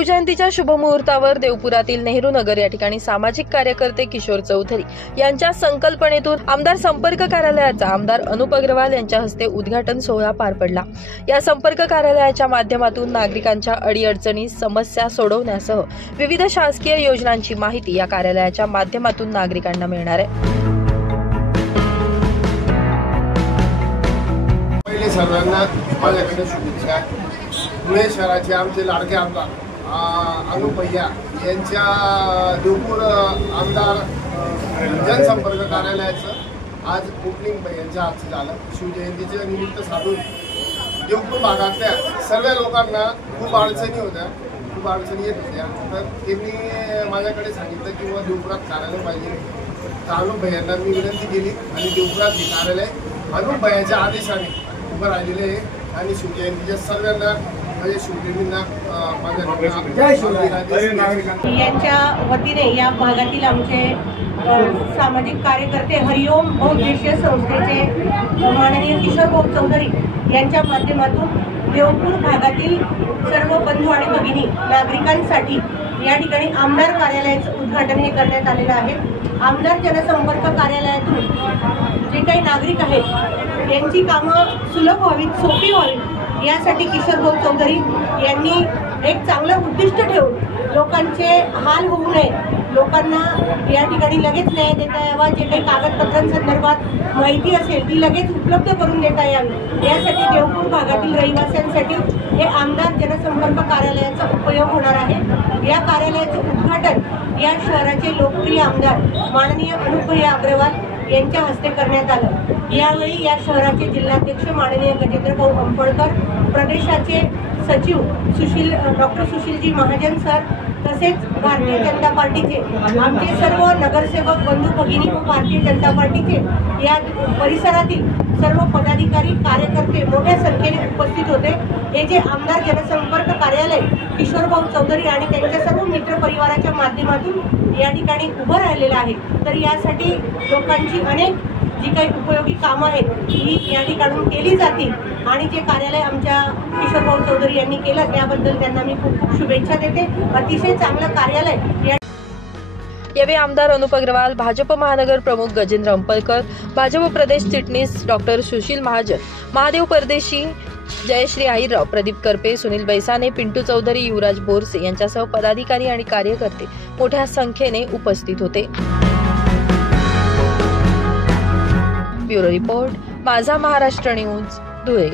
शिवजयंतीच्या शुभमुहूर्तावर देवपुरातील नेहरू नगर या ठिकाणी सामाजिक कार्यकर्ते किशोर चौधरी यांच्या संकल्पनेतून आमदार संपर्क कार्यालयाचा आमदार अनुप अग्रवाल यांच्या हस्ते उद्घाटन सोहळा पार पडला। या संपर्क कार्यालयाच्या माध्यमातून नागरिकांच्या अडीअडचणी समस्या सोडवण्यासह विविध शासकीय योजनांची माहिती या कार्यालयाच्या माध्यमातून नागरिकांना मिळणार आहे। सर्वांना माझ्याकडे शुभेच्छा। पुणे शहराचे आमचे लाडके आमदार अनुप भैया यांच्या देवपूर आमदार जनसंपर्क कार्यालयाचं आज ओपनिंग यांच्या हाती झालं। शिवजयंतीचे निमित्त साधून देवपूर भागातल्या सर्व लोकांना खूप अडचणी येत होत्या, तर त्यांनी माझ्याकडे सांगितलं की मग देवपुरात कार्यालय पाहिजे। तर अनुप भैयांना मी विनंती केली आणि देवपुरात हे कार्यालय अनुप भैयांच्या आदेशाने उभं राहिलेले आहे आणि शिवजयंतीच्या सर्वांना म्हणजे शिवजयंतींना यांच्या वतीने या भागातील आमचे सामाजिक कार्यकर्ते हरिओम बहुउद्देशीय संस्थेचे माननीय किशोर चौधरी यांच्या माध्यमातून देवपूर भागातील सर्व बंधू आणि भगिनी नागरिकांसाठी या ठिकाणी आमदार कार्यालयाचं उद्घाटन हे करण्यात आलेलं आहे। आमदार जनसंपर्क कार्यालयातून जे काही नागरिक आहेत यांची कामं सुलभ व्हावीत, सोपी व्हावीत यासाठी किशोर चौधरी यांनी एक चांगलं उद्दिष्ट ठेवून लोकांचे हाल होऊ नये, लोकांना या ठिकाणी लगेच न्याय देता यावा, जे काही कागदपत्रांसंदर्भात माहिती असेल ती लगेच उपलब्ध करून देता यावी यासाठी देवपूर भागातील रहिवाशांसाठी हे आमदार जनसंपर्क कार्यालयाचा उपयोग होणार आहे। या कार्यालयाचं उद्घाटन या शहराचे लोकप्रिय आमदार माननीय अनुप अग्रवाल यांच्या हस्ते करण्यात आलं। यावेळी या शहराचे जिल्हाध्यक्ष माननीय गजेंद्र भाऊ अंपळकर, प्रदेशाचे सचिव डॉक्टर सुशीलजी महाजन सर, तसेच भारतीय जनता पार्टीचे आमचे सर्व नगरसेवक बंधू भगिनी व भारतीय जनता पार्टीचे या परिसरातील सर्व पदाधिकारी कार्यकर्ते मोठ्या संख्येने उपस्थित होते। हे जे आमदार जनसंपर्क कार्यालय किशोर चौधरी आणि त्यांच्या सर्व मित्र परिवाराच्या माध्यमातून या ठिकाणी उभं राहिलेलं आहे, तर यासाठी लोकांची अनेक जी काही उपयोगी कामं आहेत ही या ठिकाणून केली जातील आणि जे कार्यालय आमच्या किशोर चौधरी यांनी केलं त्याबद्दल त्यांना मी खूप खूप शुभेच्छा देते। अतिशय चांगलं कार्यालय। यावेळी आमदार अनुप अग्रवाल, भाजप महानगर प्रमुख गजेंद्र अंपळकर, भाजप प्रदेश चिटणीस डॉक्टर सुशील महाजन, महादेव परदेशी, जयश्री आहिरराव, प्रदीप करपे, सुनील बैसाने, पिंटू चौधरी, युवराज बोरसे यांच्यासह पदाधिकारी आणि कार्यकर्ते मोठ्या संख्येने उपस्थित होते। ब्युरो रिपोर्ट, माझा महाराष्ट्र न्यूज, धुळे।